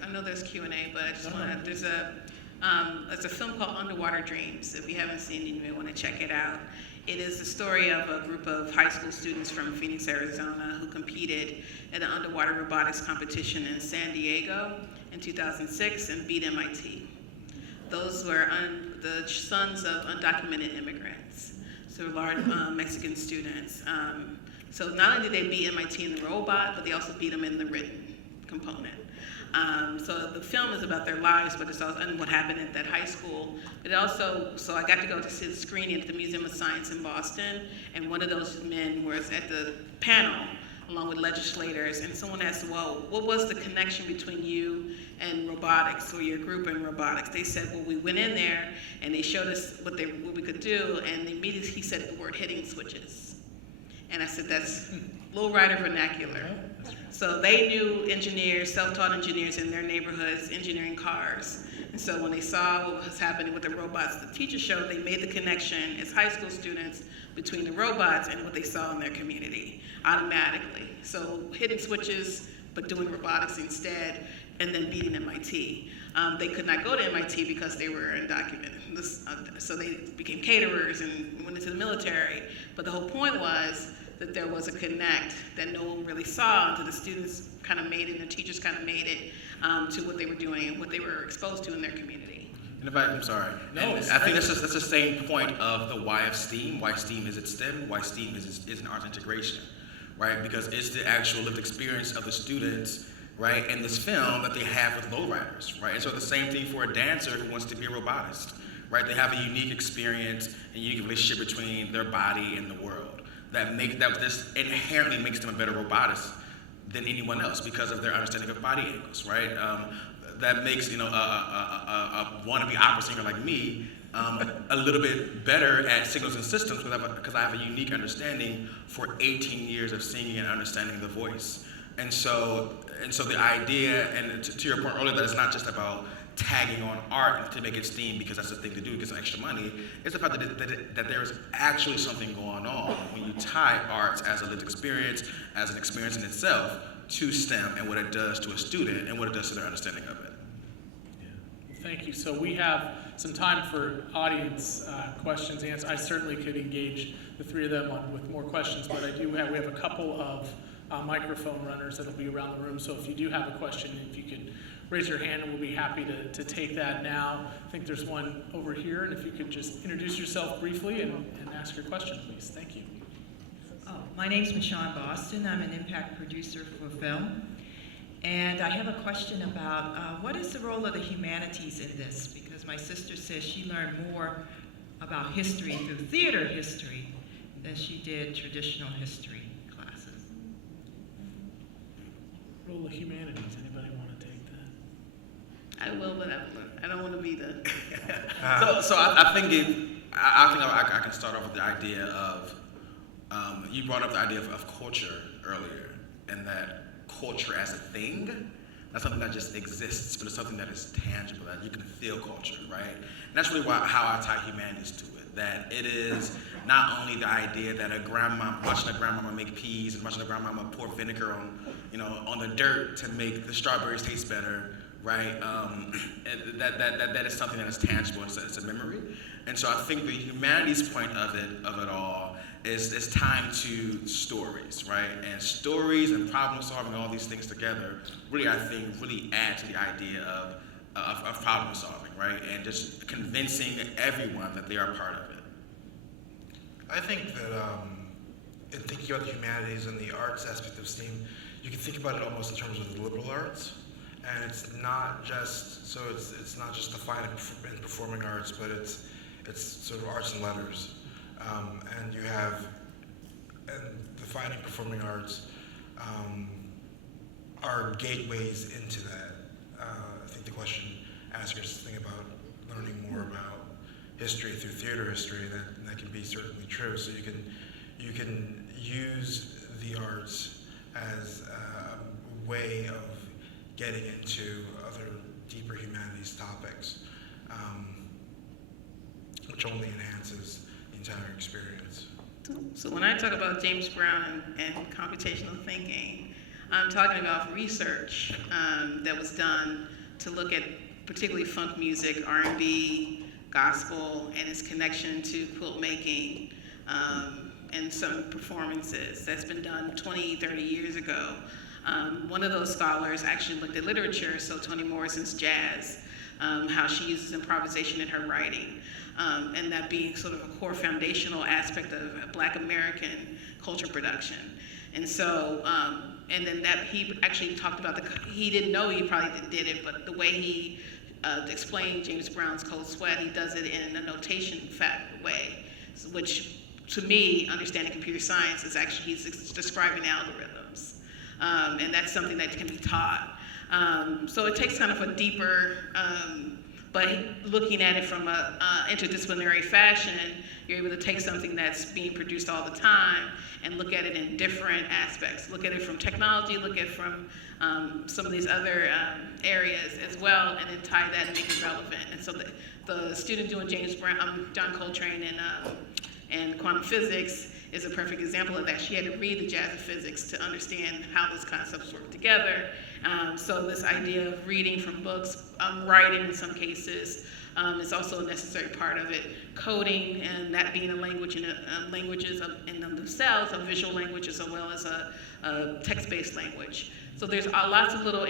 I know there's Q&A, but I just want to, there's a film called Underwater Dreams. If you haven't seen it, you may want to check it out. It is the story of a group of high school students from Phoenix, Arizona, who competed in an underwater robotics competition in San Diego in 2006 and beat MIT. Those were the sons of undocumented immigrants, so large Mexican students. So not only did they beat MIT in the robot, but they also beat them in the written component. So the film is about their lives, but it's also and what happened at that high school. But it also, so I got to go to see the screening at the Museum of Science in Boston, and one of those men was at the panel along with legislators, and someone asked, well, what was the connection between you and robotics, or your group in robotics? They said, well, we went in there and they showed us what we could do, and immediately he said the word hitting switches. And I said, that's lowrider vernacular. So they knew engineers, self-taught engineers in their neighborhoods, engineering cars. And so when they saw what was happening with the robots, the teacher showed they made the connection as high school students between the robots and what they saw in their community automatically. So hitting switches, but doing robotics instead, and then beating MIT. They could not go to MIT because they were undocumented. So they became caterers and went into the military. But the whole point was that there was a connect that no one really saw until the students kind of made it and the teachers kind of made it to what they were doing and what they were exposed to in their community. And I'm sorry. No, I think that's the same point of the why of STEAM. Why STEAM is it STEM? Why STEAM is an arts integration, right? Because it's the actual lived experience of the students, right, in this film that they have with lowriders, right? And so the same thing for a dancer who wants to be a robotist, right? They have a unique experience and unique relationship between their body and the world that this inherently makes them a better robotist than anyone else because of their understanding of body angles, right? That makes a wannabe opera singer like me a little bit better at signals and systems because I have a unique understanding for 18 years of singing and understanding the voice. And so the idea, and to your point earlier, that it's not just about tagging on art to make it STEAM because that's the thing to do, get some extra money. It's the fact that there is actually something going on when you tie arts as a lived experience, as an experience in itself, to STEM and what it does to a student and what it does to their understanding of it. Yeah. Thank you. So we have some time for audience questions, answers. I certainly could engage the three of them with more questions, but we have a couple of microphone runners that'll be around the room. So if you do have a question, if you could raise your hand and we'll be happy to take that now. I think there's one over here, and if you could just introduce yourself briefly and ask your question, please. Thank you. Oh, my name's Michonne Boston. I'm an impact producer for film. And I have a question about what is the role of the humanities in this? Because my sister says she learned more about history through theater history than she did traditional history classes. Role of humanities. Anybody want to take that? I will, but I don't want to be the... So I think I can start off with the idea of, you brought up the idea of culture earlier, and that culture as a thing, that's something that just exists, but it's something that is tangible, that you can feel culture, right? And that's really how I tie humanities to it, that it is not only the idea that watching a grandmama make peas and watching a grandmama pour vinegar on the dirt to make the strawberries taste better, right? And that is something that is tangible, it's a memory. And so I think the humanities point of it all is time to stories, right? And stories and problem solving, all these things together, really, I think, really add to the idea of problem solving, right? And just convincing everyone that they are part of it. I think that in thinking about the humanities and the arts aspect of STEAM, you can think about it almost in terms of the liberal arts. And it's not just the fine and performing arts, but it's sort of arts and letters. And you have, and the fine and performing arts are gateways into that. I think the question askers is thinking about learning more about history through theater history, and that can be certainly true. So you can use the arts as a way of getting into other deeper humanities topics, which only enhances the entire experience. So when I talk about James Brown and computational thinking, I'm talking about research that was done to look at particularly funk music, R&B, gospel, and its connection to quilt making and some performances that's been done 20, 30 years ago. One of those scholars actually looked at literature, so Toni Morrison's jazz, how she uses improvisation in her writing, and that being sort of a core foundational aspect of Black American culture production. And so, and then that he actually talked about he didn't know he probably did it, but the way he explained James Brown's Cold Sweat, he does it in a notation way, which to me, understanding computer science is actually, he's describing algorithms. And that's something that can be taught. So it takes kind of a deeper, but looking at it from a interdisciplinary fashion, you're able to take something that's being produced all the time and look at it in different aspects. Look at it from technology, look at it from some of these other areas as well, and then tie that and make it relevant. And so the student doing James Brown, John Coltrane and quantum physics is a perfect example of that. She had to read the Jazz of Physics to understand how those concepts work together. So this idea of reading from books, writing in some cases, is also a necessary part of it. Coding, and that being a language and languages in themselves, a visual language as well as a text-based language. So there's lots of little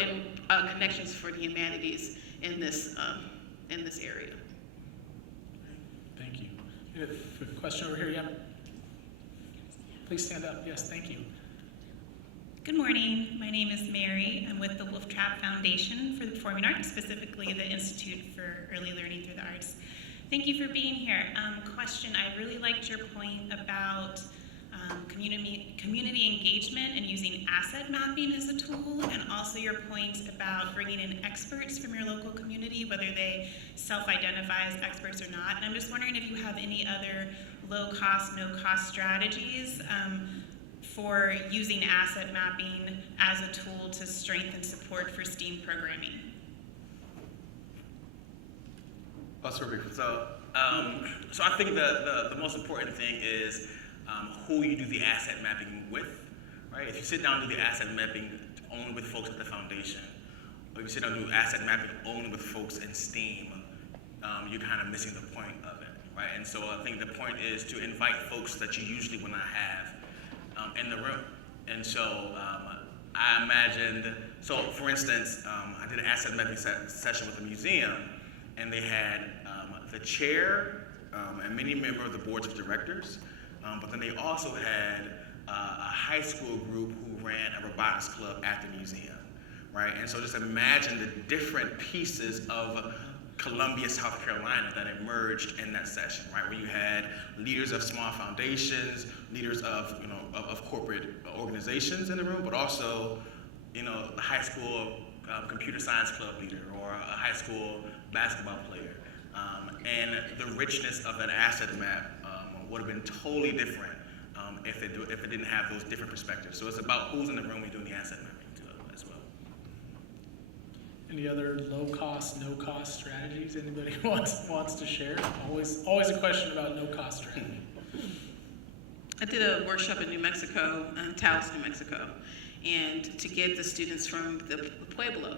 connections for the humanities in this area. Thank you. We have a question over here, yeah. Please stand up. Yes, thank you. Good morning. My name is Mary. I'm with the Wolf Trap Foundation for the Performing Arts, specifically the Institute for Early Learning through the Arts. Thank you for being here. Question, I really liked your point about community engagement and using asset mapping as a tool, and also your point about bringing in experts from your local community, whether they self-identify as experts or not. And I'm just wondering if you have any other low-cost, no-cost strategies for using asset mapping as a tool to strengthen support for STEAM programming. So I think the most important thing is who you do the asset mapping with, right? If you sit down and do the asset mapping only with folks at the foundation, or if you sit down and do asset mapping only with folks in STEAM, you're kind of missing the point of it, right? And so I think the point is to invite folks that you usually would not have in the room. And so I imagined, so for instance, I did an asset mapping session with a museum, and they had the chair and many members of the boards of directors, but then they also had a high school group who ran a robotics club at the museum, right? And so just imagine the different pieces of Columbia, South Carolina that emerged in that session, right? Where you had leaders of small foundations, leaders of, of corporate organizations in the room, but also, the high school computer science club leader or a high school basketball player. And the richness of that asset map would have been totally different if it didn't have those different perspectives. So it's about who's in the room when you're doing the asset mapping as well. Any other low-cost, no-cost strategies anybody wants to share? Always a question about no-cost strategy. I did a workshop in New Mexico, Taos, New Mexico, and to get the students from the Pueblo.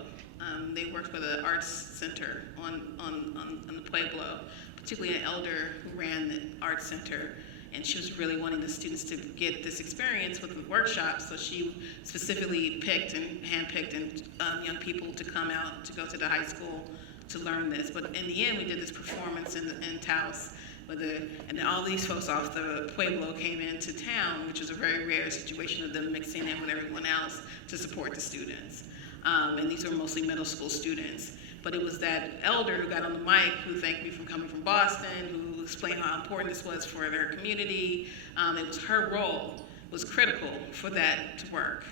They worked with an arts center on the Pueblo, particularly an elder who ran the arts center, and she was really wanting the students to get this experience with the workshop, so she specifically handpicked young people to come out to go to the high school to learn this. But in the end, we did this performance in Taos, and then all these folks off the Pueblo came into town, which was a very rare situation of them mixing in with everyone else to support the students. And these were mostly middle school students. But it was that elder who got on the mic who thanked me for coming from Boston, who explained how important this was for their community. It was her role was critical for that to work.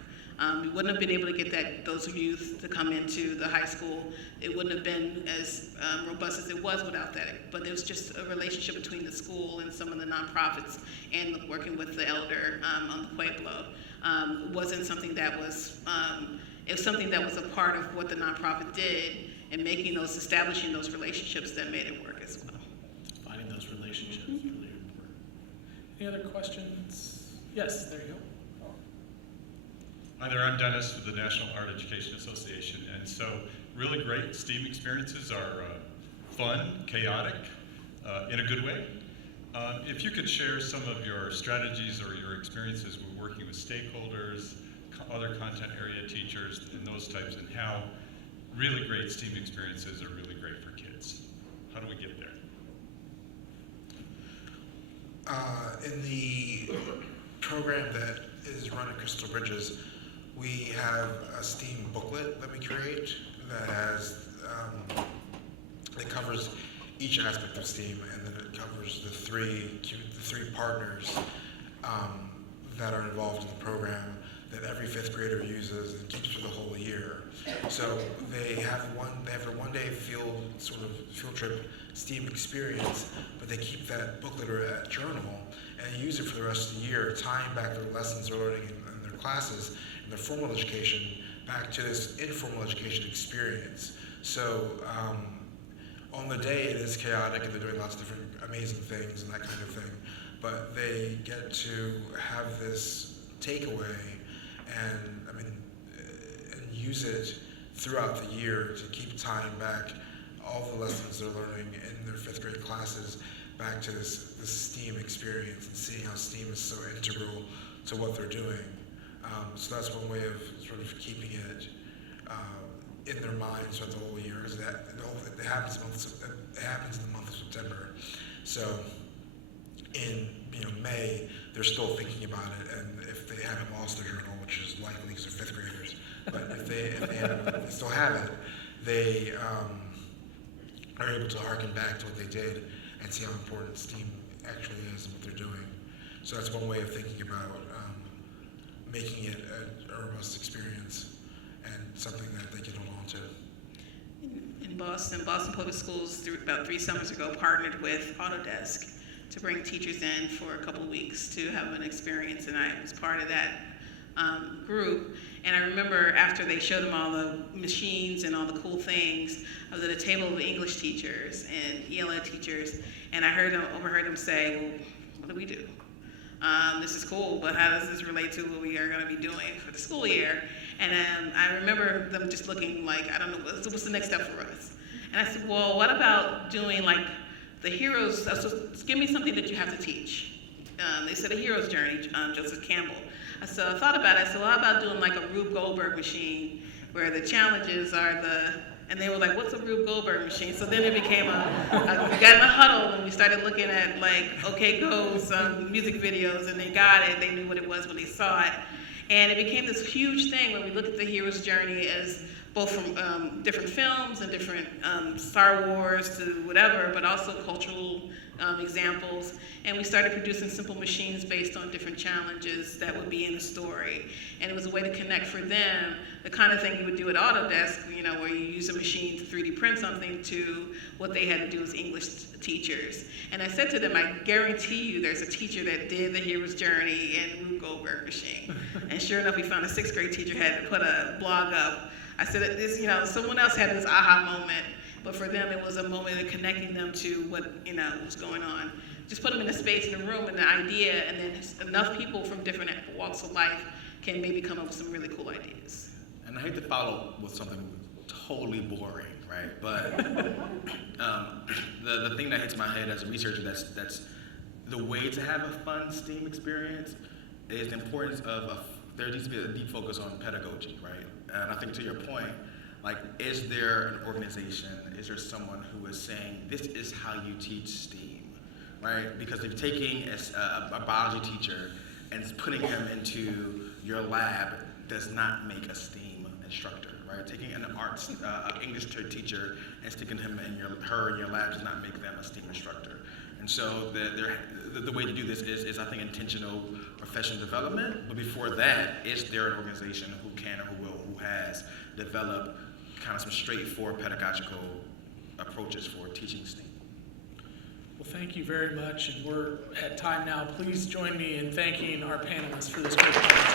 We wouldn't have been able to get those youth to come into the high school. It wouldn't have been as robust as it was without that. But there was just a relationship between the school and some of the nonprofits and working with the elder on the Pueblo. It wasn't something that was it was something that was a part of what the nonprofit did and establishing those relationships that made it work as well. Finding those relationships is really important. Any other questions? Yes, there you go. Hi there, I'm Dennis with the National Art Education Association, and so really great STEAM experiences are fun, chaotic, in a good way. If you could share some of your strategies or your experiences with working with stakeholders, other content area teachers, and those types, and how really great STEAM experiences are really great for kids. How do we get there? In the program that is run at Crystal Bridges, we have a STEAM booklet that we create that has that covers each aspect of STEAM, and then it covers the three partners that are involved in the program that every fifth grader uses and keeps for the whole year. So they have a one-day field trip STEAM experience, but they keep that booklet or that journal and use it for the rest of the year, tying back their lessons they're learning in their classes and their formal education back to this informal education experience. So on the day it is chaotic and they're doing lots of different amazing things and that kind of thing, but they get to have this takeaway and use it throughout the year to keep tying back all the lessons they're learning in their fifth grade classes back to this STEAM experience and seeing how STEAM is so integral to what they're doing. So that's one way of sort of keeping it in their minds throughout the whole year, because it happens in the month of September. So in May, they're still thinking about it, and if they haven't lost their journal, which is likely because they're fifth graders, but if they still have it, they are able to harken back to what they did and see how important STEAM actually is and what they're doing. So that's one way of thinking about making it a robust experience and something that they can hold on to. In Boston Public Schools, about 3 summers ago, partnered with Autodesk to bring teachers in for a couple of weeks to have an experience, and I was part of that group. And I remember after they showed them all the machines and all the cool things, I was at a table with English teachers and ELA teachers, and I overheard them say, well, what do we do? This is cool, but how does this relate to what we are going to be doing for the school year? And I remember them just looking like, I don't know, what's the next step for us? And I said, well, what about doing like the heroes, so give me something that you have to teach. They said a hero's journey, Joseph Campbell. So I thought about it, I said, well, how about doing like a Rube Goldberg machine where the challenges are and they were like, what's a Rube Goldberg machine? So then it became we got in a huddle and we started looking at like OK Go's music videos, and they got it, they knew what it was when they saw it. And it became this huge thing when we looked at the hero's journey as both from different films and different Star Wars to whatever, but also cultural examples. And we started producing simple machines based on different challenges that would be in the story. And it was a way to connect for them, the kind of thing you would do at Autodesk, where you use a machine to 3D print something, to what they had to do as English teachers. And I said to them, I guarantee you there's a teacher that did the hero's journey in Rube Goldberg machine. And sure enough, we found a 6th grade teacher had put a blog up. I said that this, someone else had this aha moment, but for them it was a moment of connecting them to what, was going on. Just put them in a space in a room and the idea, and then enough people from different walks of life can maybe come up with some really cool ideas. And I hate to follow with something totally boring, right? But the thing that hits my head as a researcher, that's the way to have a fun STEAM experience is the importance of there needs to be a deep focus on pedagogy, right? And I think to your point, like, is there an organization, is there someone who is saying, this is how you teach STEAM, right? Because if you're taking a biology teacher and putting him into your lab does not make a STEAM instructor, right? Taking an arts, English teacher and sticking him in her in your lab does not make them a STEAM instructor. And so the way to do this is, I think, intentional professional development. But before that, is there an organization who can or who will, who has developed kind of some straightforward pedagogical approaches for teaching STEAM? Well, thank you very much, and we're at time now. Please join me in thanking our panelists for this great conversation.